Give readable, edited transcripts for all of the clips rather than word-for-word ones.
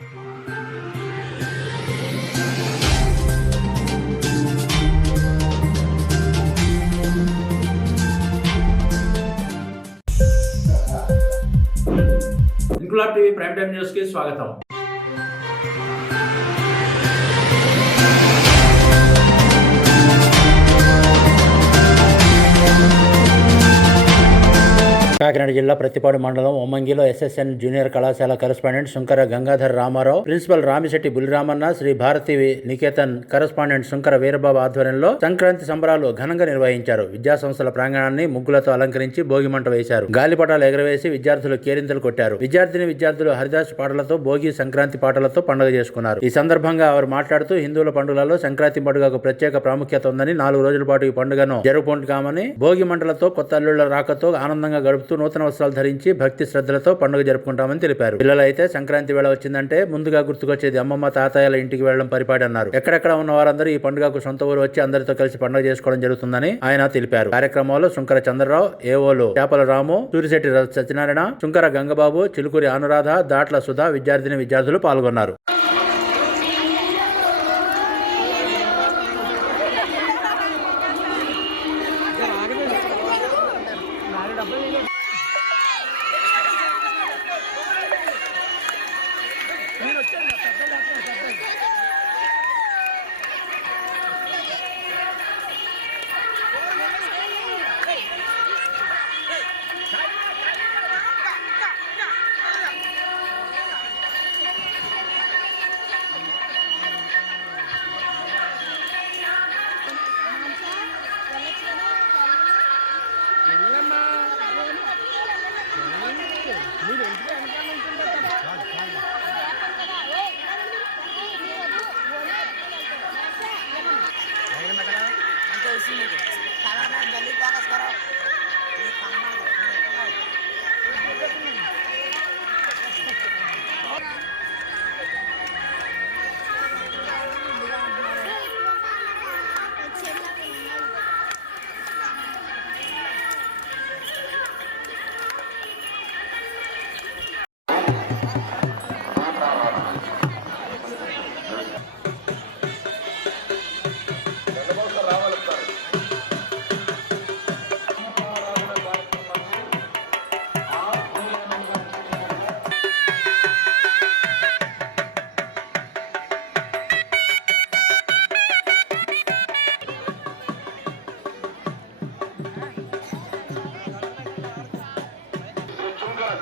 Inquilab TV prime time news కి స్వాగతం. కాకినాడ జిల్లా ప్రతిపాడు మండలం ఒమ్మంగిలో ఎస్ఎస్ఎన్ జూనియర్ కళాశాల correspondent Shunkara Gangadhar Ramarao, principal Ramisetti Bulliramanna, Shri Bharati Niketan correspondent Shunkara Veerababu ఆధ్వర్యంలో సంక్రాంతి సంబరాలు ఘనంగా నిర్వహించారు. విద్యాసంస్థల ప్రాంగణాన్ని ముగ్గులతో అలంకరించి భోగిమంట వేశారు. గాలిపటాలు ఎగరవేసి విద్యార్థులు కేరింతలు కొట్టారు. విద్యార్థులు హరిదాస్ పాటలతో భోగి సంక్రాంతి పాటలతో పండుగ చేసుకున్నారు. ఈ సందర్భంగా వారు మాట్లాడుతూ హిందువుల పండుగలలో సంక్రాంతి పండుగకు ప్రత్యేక ప్రాముఖ్యత ఉందని, 4 రోజుల పాటు ఈ పండుగను జరుపుకుంటామని, భోగి మంటలతో కొత్త అల్లుళ్ల రాకతో ఆనందంగా గడుపుతూ నూతన వస్త్రాలు ధరించి భక్తి శ్రద్ధలతో పండుగ జరుపుకుంటామని తెలిపారు. పిల్లలైతే సంక్రాంతి వేళ వచ్చిందంటే ముందుగా గుర్తుకొచ్చేది అమ్మమ్మ తాతయ్యల ఇంటికి వెళ్లడం పరిపాటి అన్నారు. ఎక్కడెక్కడ ఉన్న వారందరూ ఈ పండుగకు సొంత ఊరు వచ్చి అందరితో కలిసి పండుగ చేసుకోవడం జరుగుతుందని ఆయన తెలిపారు. కార్యక్రమంలో శుంకర చంద్రరావు, ఏవోలు చేపల రాము, సూరిశెట్టి సత్యనారాయణ, శుంకర గంగబాబు, చిలుకూరి అనురాధ, దాట్ల సుధా, విద్యార్థులు పాల్గొన్నారు.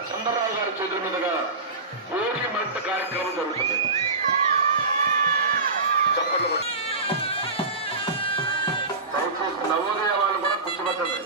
చంద్రరావు గారి చేతుల మీదుగా భోగి మంట కార్యక్రమం జరుగుతుంది. చప్పట్లు దయచేసి నవోదయ వాళ్ళు కూడా కూర్చోబెట్టండి.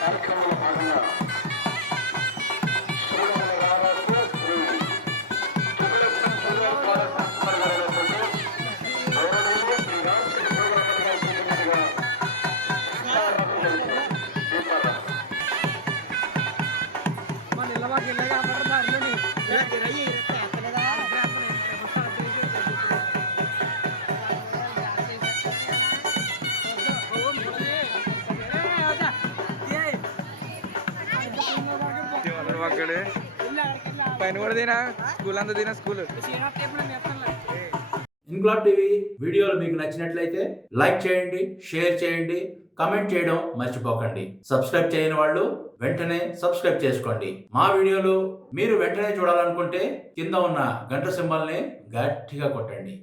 కార్యక్రమంలో భాగంగా శ్రీరామ రామాకు శ్రీ చుక్కరత్నం సూర్యాల ద్వారా సంస్కారం గారైనటువంటి గౌరవనీయులు శ్రీ రామకృష్ణ సూర్యరామన్ గారి చేతుల మీదుగా దీపారాధన జరుగుతుంది. దీపారాధన పైన కూడా తినా స్కూల్ అంతా తినా స్కూల్. ఇంక్లాబ్ టీవీ వీడియోలు మీకు నచ్చినట్లయితే లైక్ చేయండి, షేర్ చేయండి, కమెంట్ చేయడం మర్చిపోకండి. సబ్స్క్రైబ్ చేయని వాళ్ళు వెంటనే సబ్స్క్రైబ్ చేసుకోండి. మా వీడియోలు మీరు వెంటనే చూడాలనుకుంటే కింద ఉన్న గంట సింబల్ని గట్టిగా కొట్టండి.